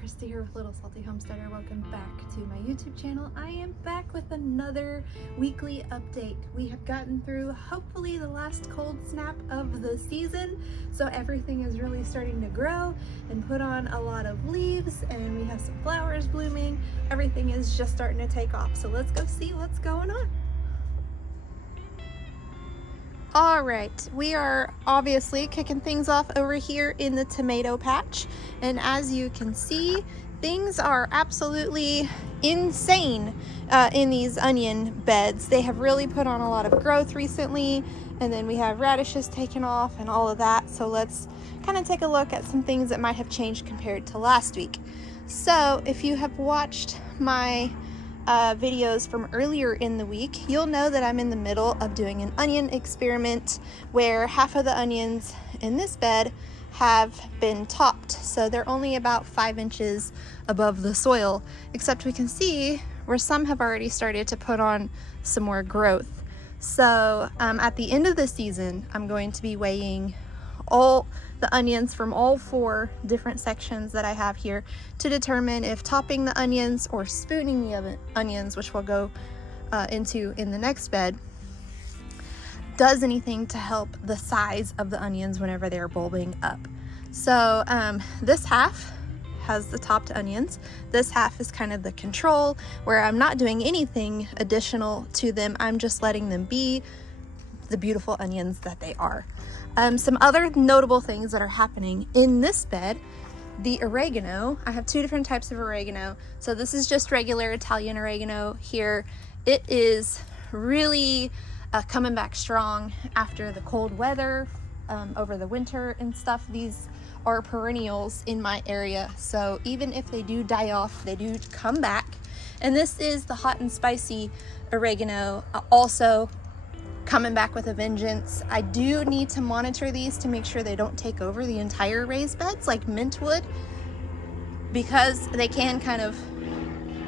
Christi here with Little Salty Homesteader. Welcome back to my YouTube channel. I am back with another weekly update. We have gotten through hopefully the last cold snap of the season, so everything is really starting to grow and put on a lot of leaves, and we have some flowers blooming. Everything is just starting to take off, so let's go see what's going on. All right, we are obviously kicking things off over here in the tomato patch, and as you can see, things are absolutely insane in these onion beds. They have really put on a lot of growth recently, and then we have radishes taken off and all of that. So let's kind of take a look at some things that might have changed compared to last week. So if you have watched my videos from earlier in the week, you'll know that I'm in the middle of doing an onion experiment where half of the onions in this bed have been topped, so they're only about 5 inches above the soil, except we can see where some have already started to put on some more growth. So at the end of the season, I'm going to be weighing all the onions from all 4 different sections that I have here to determine if topping the onions or spooning the onions, which we'll go into in the next bed, does anything to help the size of the onions whenever they're bulbing up. So this half has the topped onions. This half is kind of the control, where I'm not doing anything additional to them. I'm just letting them be the beautiful onions that they are. Some other notable things that are happening in this bed: the oregano. I have 2 different types of oregano. So this is just regular Italian oregano here. It is really coming back strong after the cold weather over the winter and stuff. These are perennials in my area, so even if they do die off, they do come back. And this is the hot and spicy oregano, also coming back with a vengeance. I do need to monitor these to make sure they don't take over the entire raised beds like mint would, because they can kind of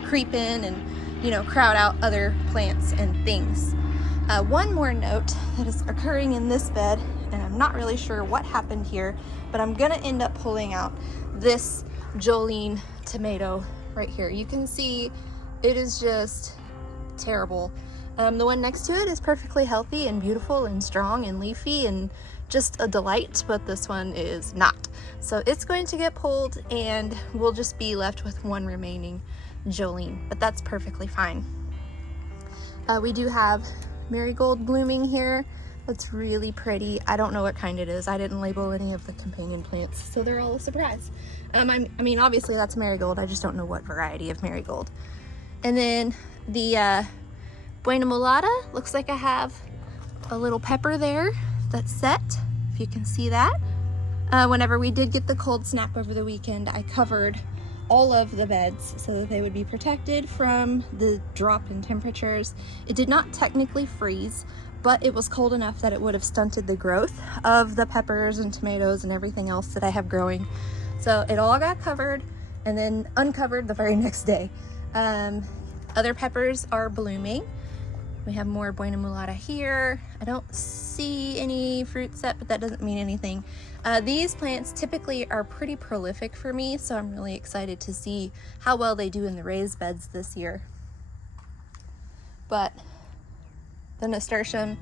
creep in and, you know, crowd out other plants and things. One more note that is occurring in this bed, and I'm not really sure what happened here, but I'm gonna end up pulling out this Jolene tomato right here. You can see it is just terrible. The one next to it is perfectly healthy and beautiful and strong and leafy and just a delight, but this one is not. So it's going to get pulled, and we'll just be left with one remaining Jolene, but that's perfectly fine. We do have marigold blooming here. That's really pretty. I don't know what kind it is. I didn't label any of the companion plants, so they're all a surprise. I mean, obviously that's marigold. I just don't know what variety of marigold. And then the Buena Mulata, looks like I have a little pepper there that's set, if you can see that. Whenever we did get the cold snap over the weekend, I covered all of the beds so that they would be protected from the drop in temperatures. It did not technically freeze, but it was cold enough that it would have stunted the growth of the peppers and tomatoes and everything else that I have growing. So it all got covered and then uncovered the very next day. Other peppers are blooming. We have more Buena Mulata here. I don't see any fruit set, but that doesn't mean anything. These plants typically are pretty prolific for me, so I'm really excited to see how well they do in the raised beds this year. But the nasturtium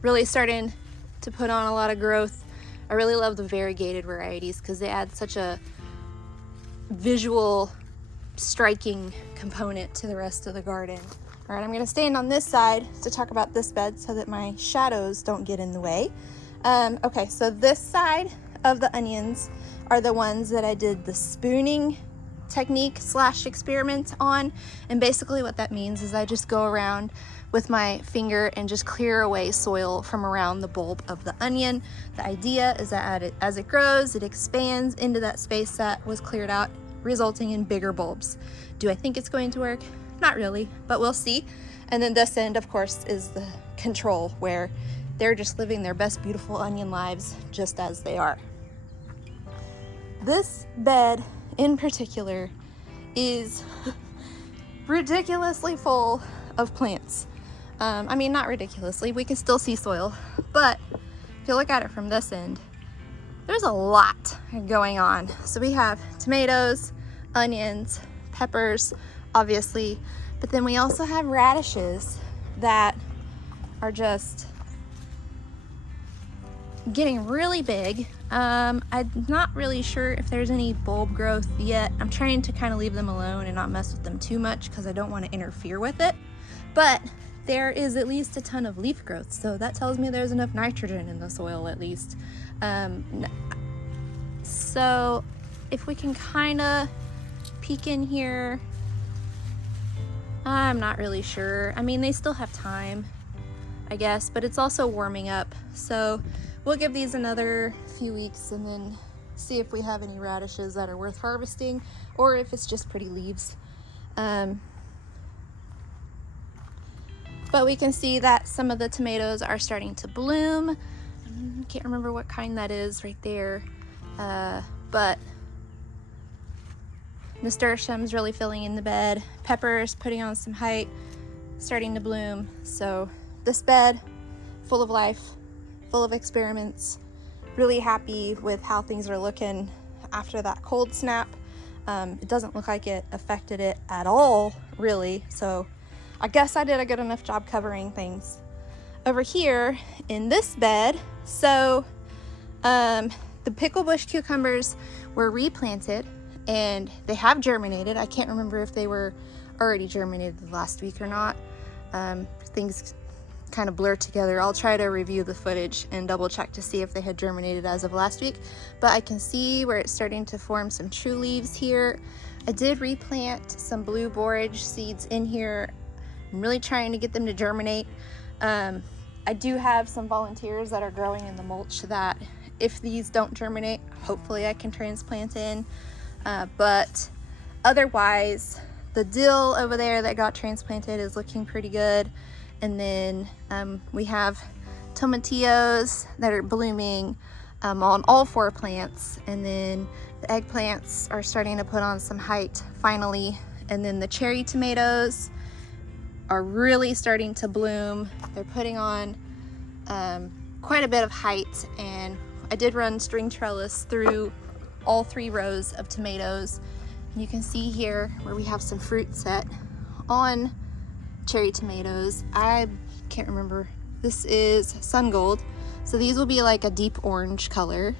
really starting to put on a lot of growth. I really love the variegated varieties because they add such a visual, striking component to the rest of the garden. All right, I'm gonna stand on this side to talk about this bed so that my shadows don't get in the way. Okay, so this side of the onions are the ones that I did the spooning technique / experiment on. And basically what that means is I just go around with my finger and just clear away soil from around the bulb of the onion. The idea is that as it grows, it expands into that space that was cleared out, resulting in bigger bulbs. Do I think it's going to work? Not really, but we'll see. And then this end, of course, is the control, where they're just living their best beautiful onion lives just as they are. This bed in particular is ridiculously full of plants. I mean, not ridiculously, we can still see soil, but if you look at it from this end, there's a lot going on. So we have tomatoes, onions, peppers, obviously, but then we also have radishes that are just getting really big. I'm not really sure if there's any bulb growth yet. I'm trying to kind of leave them alone and not mess with them too much because I don't want to interfere with it, but there is at least a ton of leaf growth, so that tells me there's enough nitrogen in the soil at least. So if we can kind of peek in here, I'm not really sure. I mean, they still have time, I guess, but it's also warming up, so we'll give these another few weeks and then see if we have any radishes that are worth harvesting or if it's just pretty leaves. But we can see that some of the tomatoes are starting to bloom. Can't remember what kind that is right there, but nasturtium's really filling in the bed. Peppers putting on some height, starting to bloom. So this bed, full of life, full of experiments. Really happy with how things are looking after that cold snap. It doesn't look like it affected it at all, really. So I guess I did a good enough job covering things. Over here in this bed, so the pickle bush cucumbers were replanted and they have germinated. I can't remember if they were already germinated last week or not. Things kind of blur together. I'll try to review the footage and double check to see if they had germinated as of last week, but I can see where it's starting to form some true leaves here. I did replant some blue borage seeds in here. I'm really trying to get them to germinate. I do have some volunteers that are growing in the mulch that if these don't germinate, hopefully I can transplant in, but otherwise the dill over there that got transplanted is looking pretty good. And then we have tomatillos that are blooming on all 4 plants. And then the eggplants are starting to put on some height finally. And then the cherry tomatoes are really starting to bloom. They're putting on quite a bit of height. And I did run string trellis through all 3 rows of tomatoes. And you can see here where we have some fruit set on cherry tomatoes. I can't remember. This is sun gold, so these will be like a deep orange color.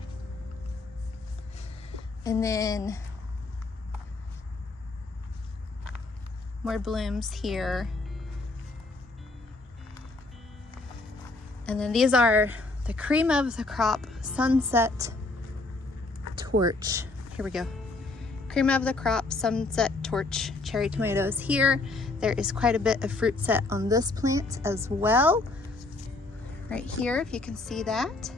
And then more blooms here. And then these are the cream of the crop sunset torch. Here we go. Cream of the crop sunset torch cherry tomatoes here. There is quite a bit of fruit set on this plant as well. Right here, if you can see that.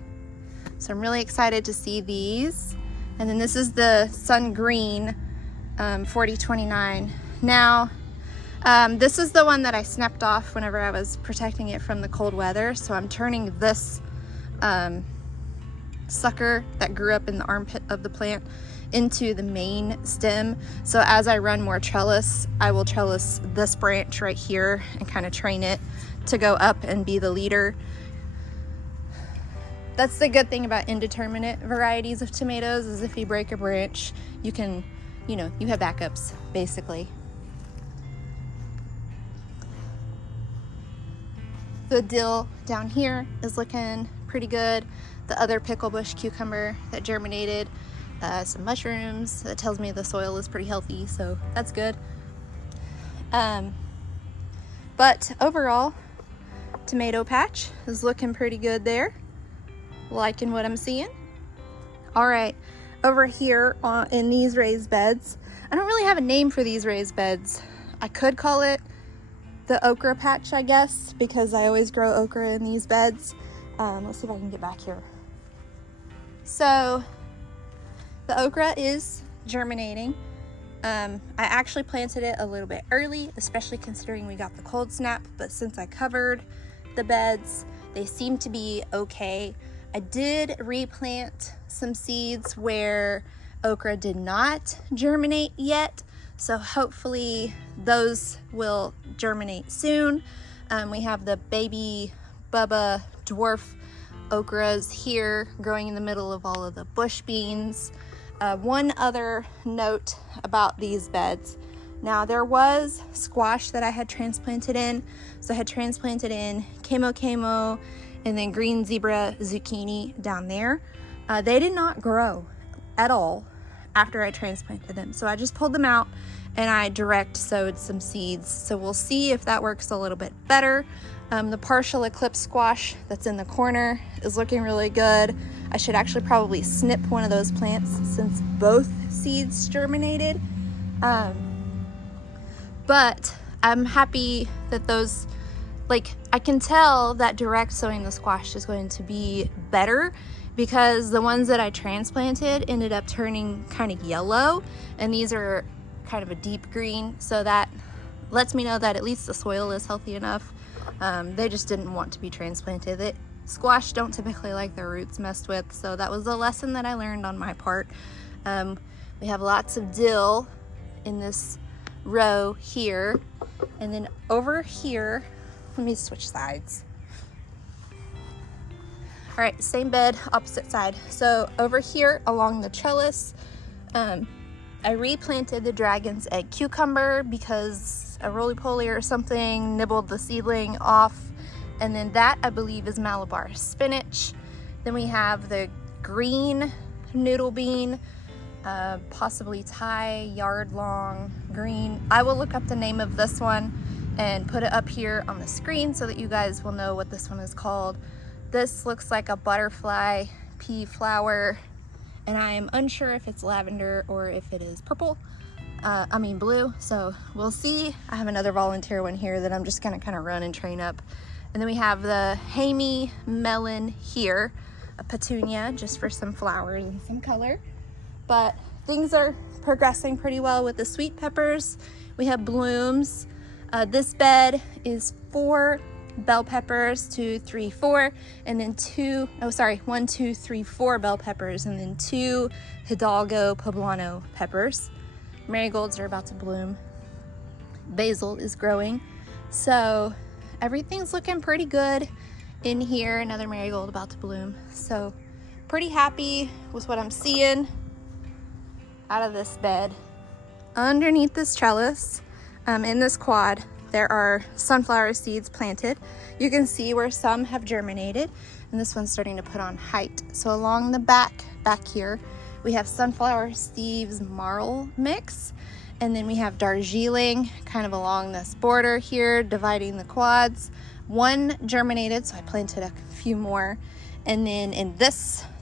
So I'm really excited to see these. And then this is the sun green 4029. Now, this is the one that I snapped off whenever I was protecting it from the cold weather. So I'm turning this sucker that grew up in the armpit of the plant into the main stem. So as I run more trellis, I will trellis this branch right here and kind of train it to go up and be the leader. That's the good thing about indeterminate varieties of tomatoes, is if you break a branch, you can, you have backups basically. The dill down here is looking pretty good. The other pickle bush cucumber that germinated, some mushrooms. That tells me the soil is pretty healthy, so that's good. But overall, tomato patch is looking pretty good there. Liking what I'm seeing. All right, over here in these raised beds, I don't really have a name for these raised beds. I could call it the okra patch, I guess, because I always grow okra in these beds. Let's see if I can get back here. So the okra is germinating. I actually planted it a little bit early, especially considering we got the cold snap, but since I covered the beds, they seem to be okay. I did replant some seeds where okra did not germinate yet, so hopefully those will germinate soon. We have the baby Bubba dwarf okras here growing in the middle of all of the bush beans. One other note about these beds. Now there was squash that I had transplanted in. So I had transplanted in camo and then green zebra zucchini down there. They did not grow at all after I transplanted them. So I just pulled them out and I direct sowed some seeds. So we'll see if that works a little bit better. The partial eclipse squash that's in the corner is looking really good. I should actually probably snip one of those plants since both seeds germinated. But I'm happy that those, like, I can tell that direct sowing the squash is going to be better because the ones that I transplanted ended up turning kind of yellow, and these are kind of a deep green, so that lets me know that at least the soil is healthy enough. They just didn't want to be transplanted. Squash don't typically like their roots messed with, so that was a lesson that I learned on my part. We have lots of dill in this row here, and then over here, let me switch sides. All right, same bed, opposite side. So over here along the trellis, I replanted the dragon's egg cucumber because a roly-poly or something nibbled the seedling off. And then that, I believe, is Malabar spinach. Then we have the green noodle bean, possibly Thai yard long green. I will look up the name of this one and put it up here on the screen so that you guys will know what this one is called. This looks like a butterfly pea flower, and I am unsure if it's lavender or if it is purple. Blue, so we'll see. I have another volunteer one here that I'm just gonna kind of run and train up. And then we have the Hamey melon here, a petunia, just for some flowers and some color. But things are progressing pretty well with the sweet peppers. We have blooms. This bed is 4 bell peppers, 2, 3, 4, and then 1, 2, 3, 4 bell peppers, and then 2 Hidalgo poblano peppers. Marigolds are about to bloom. Basil is growing. So everything's looking pretty good in here. Another marigold about to bloom. So pretty happy with what I'm seeing out of this bed. Underneath this trellis, in this quad, there are sunflower seeds planted. You can see where some have germinated, and this one's starting to put on height. So along the back here, we have sunflower Steve's marl mix, and then we have Darjeeling kind of along this border here, dividing the quads. One germinated, so I planted a few more. And then in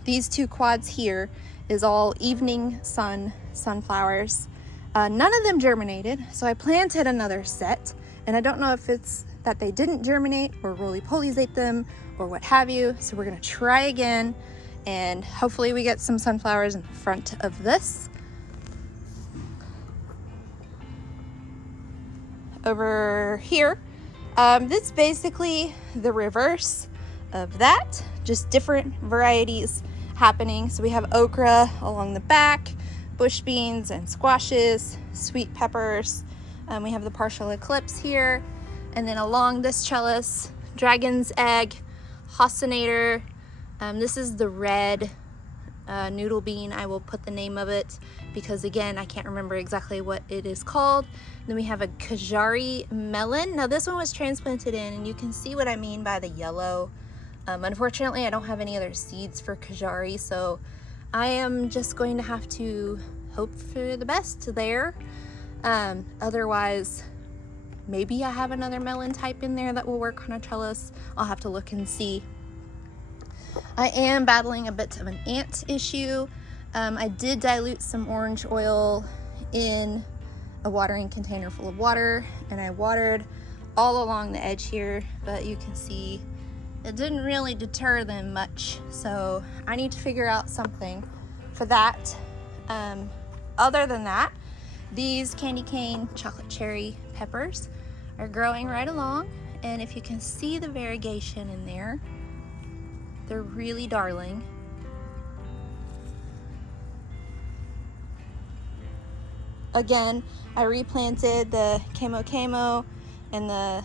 these 2 quads here is all evening sun sunflowers. None of them germinated, so I planted another set, and I don't know if it's that they didn't germinate or roly-polies ate them or what have you. So we're gonna try again, and hopefully we get some sunflowers in the front of this. Over here, this is basically the reverse of that, just different varieties happening. So we have okra along the back, bush beans and squashes, sweet peppers. We have the partial eclipse here, and then along this trellis, dragon's egg, hosinator. This is the red noodle bean. I will put the name of it because, again, I can't remember exactly what it is called. Then we have a Kajari melon. Now this one was transplanted in, and you can see what I mean by the yellow. Unfortunately, I don't have any other seeds for Kajari, so I am just going to have to hope for the best there. Otherwise, maybe I have another melon type in there that will work on a trellis. I'll have to look and see. I am battling a bit of an ant issue. I did dilute some orange oil in a watering container full of water, and I watered all along the edge here, but you can see it didn't really deter them much. So I need to figure out something for that. Other than that, these candy cane chocolate cherry peppers are growing right along, and if you can see the variegation in there, they're really darling. Again, I replanted the camo and the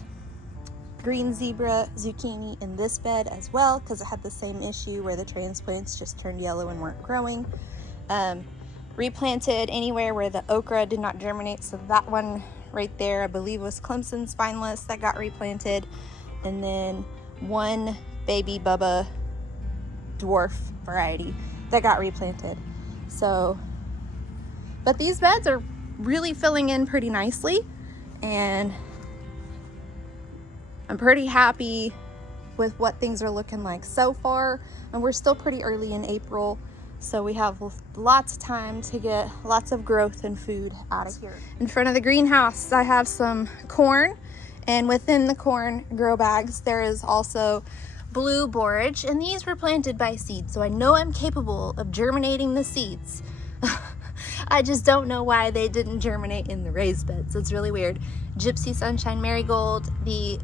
green zebra zucchini in this bed as well because it had the same issue where the transplants just turned yellow and weren't growing. replanted anywhere where the okra did not germinate. So that one right there, I believe, was Clemson spineless that got replanted. And then one baby Bubba dwarf variety that got replanted. So, but these beds are really filling in pretty nicely, and I'm pretty happy with what things are looking like so far. And we're still pretty early in April, so we have lots of time to get lots of growth and food out of here. In front of the greenhouse, I have some corn, and within the corn grow bags, there is also blue borage, and these were planted by seed, so I know I'm capable of germinating the seeds. I just don't know why they didn't germinate in the raised beds. It's really weird. Gypsy Sunshine Marigold. The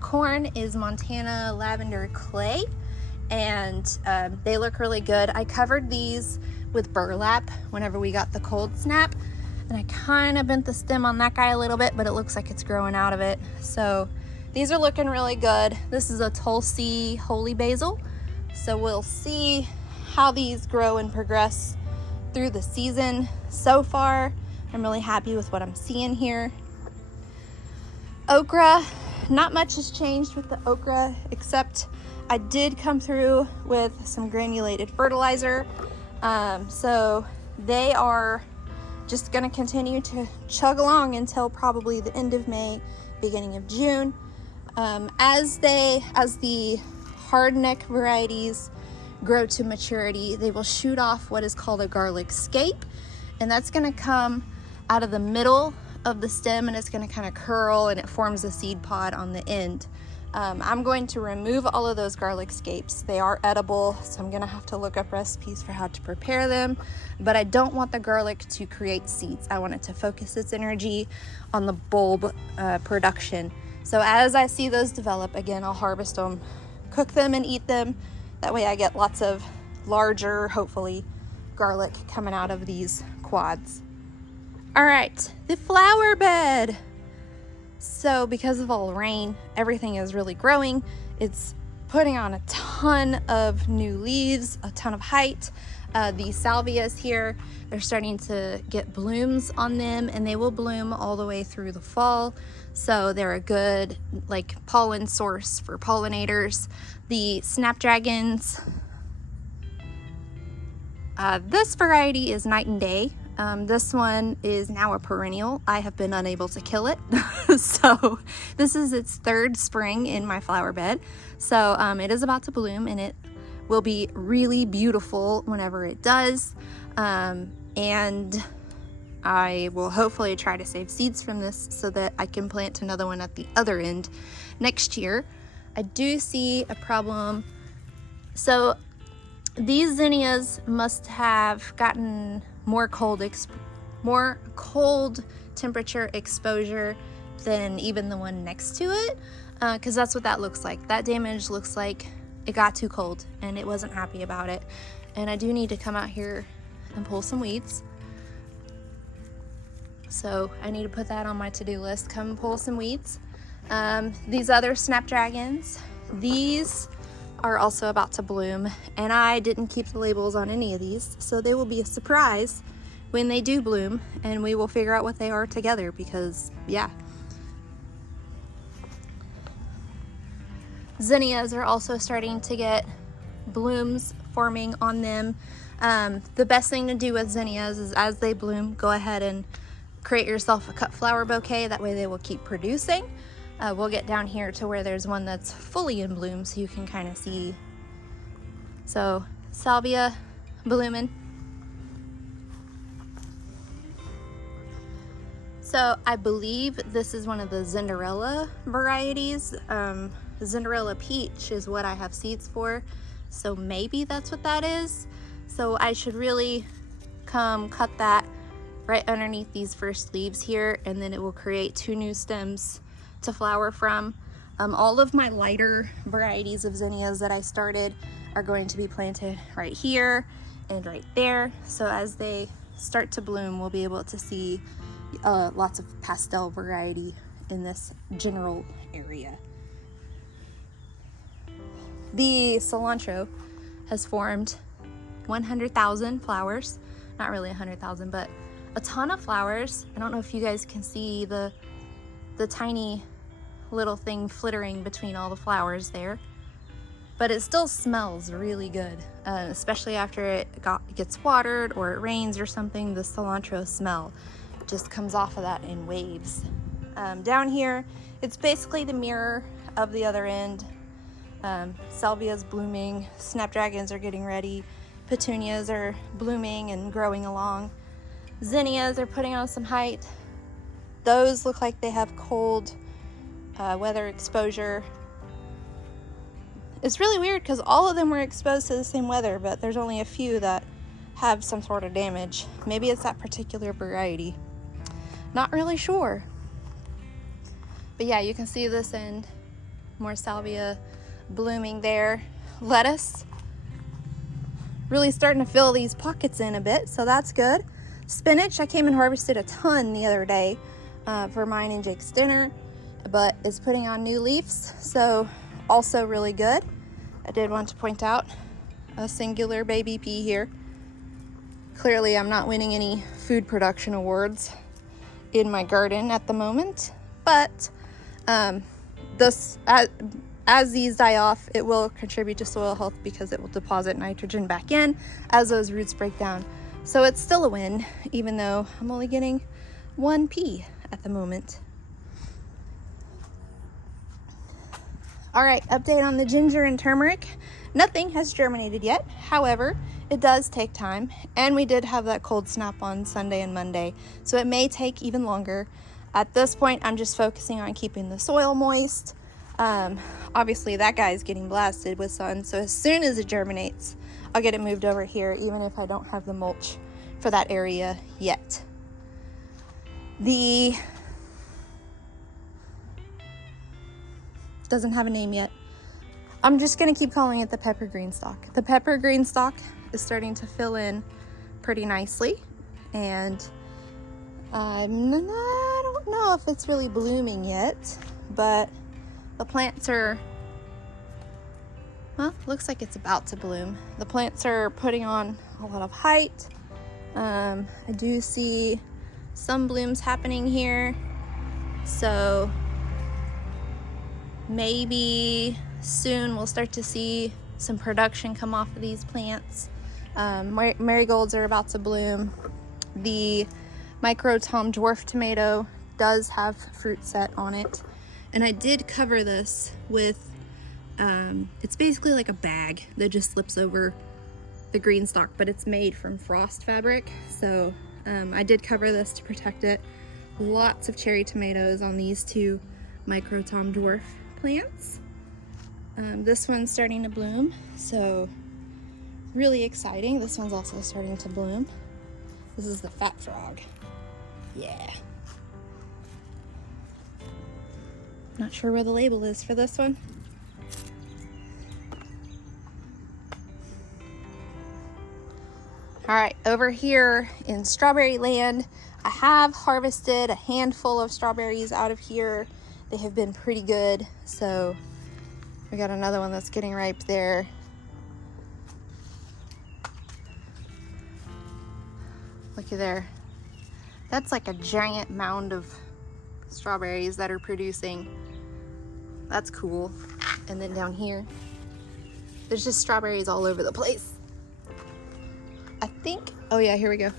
corn is Montana Lavender Clay, and they look really good. I covered these with burlap whenever we got the cold snap, and I kind of bent the stem on that guy a little bit, but it looks like it's growing out of it. So these are looking really good. This is a Tulsi holy basil, so we'll see how these grow and progress through the season. So far, I'm really happy with what I'm seeing here. Okra, not much has changed with the okra, except I did come through with some granulated fertilizer. So they are just gonna continue to chug along until probably the end of May, beginning of June. As the hardneck varieties grow to maturity, they will shoot off what is called a garlic scape, and that's going to come out of the middle of the stem, and it's going to kind of curl, and it forms a seed pod on the end. I'm going to remove all of those garlic scapes. They are edible, so I'm going to have to look up recipes for how to prepare them, but I don't want the garlic to create seeds. I want it to focus its energy on the bulb production. So as I see those develop, again, I'll harvest them, cook them, and eat them. That way I get lots of larger, hopefully, garlic coming out of these quads. All right, the flower bed. So because of all the rain, everything is really growing. It's putting on a ton of new leaves, a ton of height. The salvias here, they're starting to get blooms on them, and they will bloom all the way through the fall. So they're a good pollen source for pollinators. The snapdragons, this variety is night and day. This one is now a perennial. I have been unable to kill it. So this is its third spring in my flower bed. So it is about to bloom, and it will be really beautiful whenever it does. And I will hopefully try to save seeds from this so that I can plant another one at the other end next year. I do see a problem. So these zinnias must have gotten more cold temperature exposure than even the one next to it, because that's what that looks like. That damage looks like it got too cold and it wasn't happy about it. And I do need to come out here and pull some weeds. So I need to put that on my to-do list, come pull some weeds. These other snapdragons, these are also about to bloom, and I didn't keep the labels on any of these, so they will be a surprise when they do bloom, and we will figure out what they are together, because yeah. Zinnias are also starting to get blooms forming on them. The best thing to do with zinnias is, as they bloom, go ahead and create yourself a cut flower bouquet. That way they will keep producing. We'll get down here to where there's one that's fully in bloom, so you can kind of see. So salvia blooming. So I believe this is one of the Zinderella varieties. Zinderella peach is what I have seeds for, so maybe that's what that is. So I should really come cut that right underneath these first leaves here, and then it will create 2 new stems to flower from. All of my lighter varieties of zinnias that I started are going to be planted right here and right there. So as they start to bloom, we'll be able to see lots of pastel variety in this general area. The cilantro has formed 100,000 flowers. not really 100,000, but a ton of flowers. I don't know if you guys can see the tiny little thing flittering between all the flowers there, but it still smells really good, especially after it gets watered or it rains or something. The cilantro smell just comes off of that in waves. Down here, it's basically the mirror of the other end. Salvia's blooming, snapdragons are getting ready, petunias are blooming and growing along, zinnias are putting on some height. Those look like they have cold weather exposure. It's really weird because all of them were exposed to the same weather, but there's only a few that have some sort of damage. Maybe it's that particular variety. Not really sure. But yeah, you can see this end, more salvia blooming there. Lettuce really starting to fill these pockets in a bit, so that's good. Spinach, I came and harvested a ton the other day for mine and Jake's dinner, but it's putting on new leaves, so also really good. I did want to point out a singular baby pea here. Clearly I'm not winning any food production awards in my garden at the moment, but as these die off, it will contribute to soil health because it will deposit nitrogen back in as those roots break down. So it's still a win, even though I'm only getting one pea at the moment. All right, update on the ginger and turmeric. Nothing has germinated yet. However, it does take time, and we did have that cold snap on Sunday and Monday, so it may take even longer. At this point, I'm just focusing on keeping the soil moist. Obviously that guy is getting blasted with sun, so as soon as it germinates, I'll get it moved over here, even if I don't have the mulch for that area yet. Doesn't have a name yet. I'm just gonna keep calling it the pepper green stalk. The pepper green stalk is starting to fill in pretty nicely, and I don't know if it's really blooming yet, but the plants are, well, looks like it's about to bloom. The plants are putting on a lot of height. I do see some blooms happening here, so maybe soon we'll start to see some production come off of these plants. Marigolds are about to bloom. The micro Tom dwarf tomato does have fruit set on it, and I did cover this with it's basically like a bag that just slips over the green stalk, but it's made from frost fabric, so I did cover this to protect it. Lots of cherry tomatoes on these two micro Tom dwarf plants. This one's starting to bloom, so really exciting. This one's also starting to bloom. This is the fat frog. Yeah. Not sure where the label is for this one. All right, over here in strawberry land, I have harvested a handful of strawberries out of here. They have been pretty good, so we got another one that's getting ripe there. Looky there. That's like a giant mound of strawberries that are producing. That's cool. And then down here, there's just strawberries all over the place. I think, oh yeah, here we go.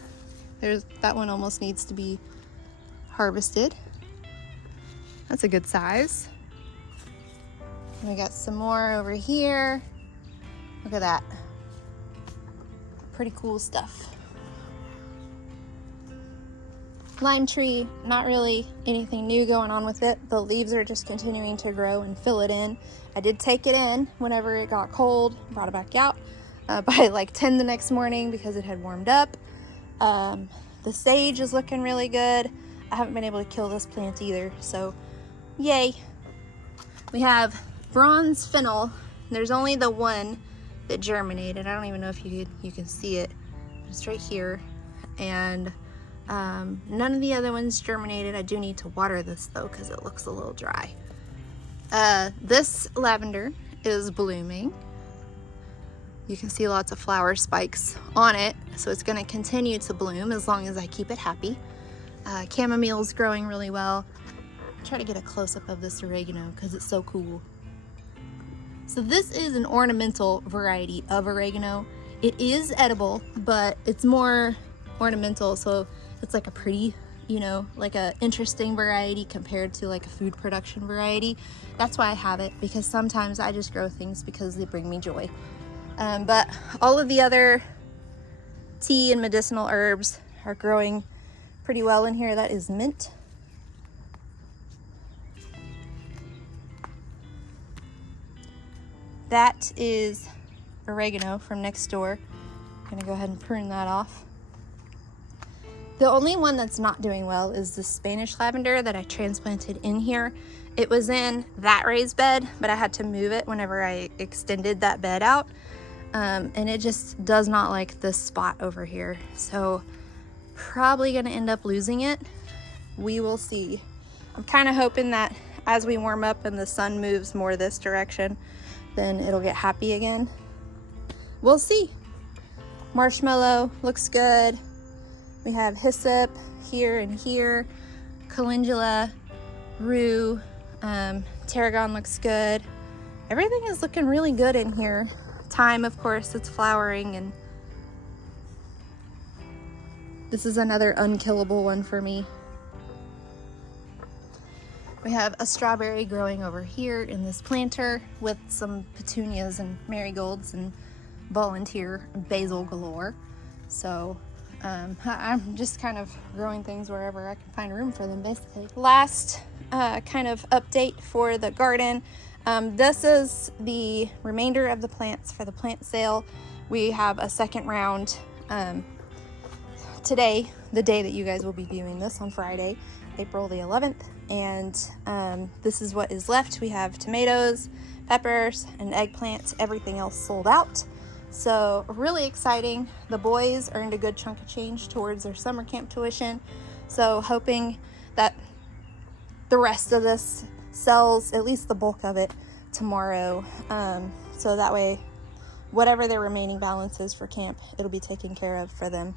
There's that one, almost needs to be harvested. That's a good size. And we got some more over here. Look at that. Pretty cool stuff. Lime tree, not really anything new going on with it. The leaves are just continuing to grow and fill it in. I did take it in whenever it got cold, brought it back out by like 10 the next morning because it had warmed up. The sage is looking really good. I haven't been able to kill this plant either, so yay. We have bronze fennel. There's only the one that germinated. I don't even know if you can see it. It's right here. And none of the other ones germinated. I do need to water this though because it looks a little dry. This lavender is blooming. You can see lots of flower spikes on it, so it's going to continue to bloom as long as I keep it happy. Chamomile's growing really well. Try to get a close-up of this oregano because it's so cool. So this is an ornamental variety of oregano. It is edible, but it's more ornamental, so it's like a pretty, you know, like a interesting variety compared to like a food production variety. That's why I have it, because sometimes I just grow things because they bring me joy. But all of the other tea and medicinal herbs are growing pretty well in here. That is mint. That is oregano from next door. I'm gonna go ahead and prune that off. The only one that's not doing well is the Spanish lavender that I transplanted in here. It was in that raised bed, but I had to move it whenever I extended that bed out. And it just does not like this spot over here. So probably gonna end up losing it. We will see. I'm kind of hoping that as we warm up and the sun moves more this direction, then it'll get happy again. We'll see. Marshmallow looks good. We have hyssop here and here, calendula, rue, tarragon looks good. Everything is looking really good in here. Thyme, of course, it's flowering, and this is another unkillable one for me. We have a strawberry growing over here in this planter with some petunias and marigolds and volunteer basil galore. So I'm just kind of growing things wherever I can find room for them, basically. Last kind of update for the garden. This is the remainder of the plants for the plant sale. We have a second round today, the day that you guys will be viewing this, on Friday, April the 11th. And this is what is left. We have tomatoes, peppers, and eggplants. Everything else sold out. So really exciting. The boys earned a good chunk of change towards their summer camp tuition. So hoping that the rest of this sells, at least the bulk of it, tomorrow. So that way, whatever their remaining balance is for camp, it'll be taken care of for them.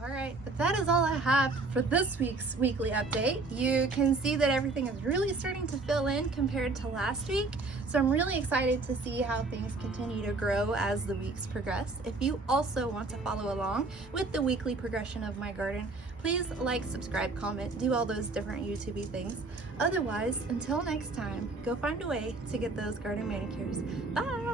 All right, but that is all I have for this week's weekly update. You can see that everything is really starting to fill in compared to last week. So I'm really excited to see how things continue to grow as the weeks progress. If you also want to follow along with the weekly progression of my garden, please like, subscribe, comment, do all those different YouTube-y things. Otherwise, until next time, go find a way to get those garden manicures. Bye!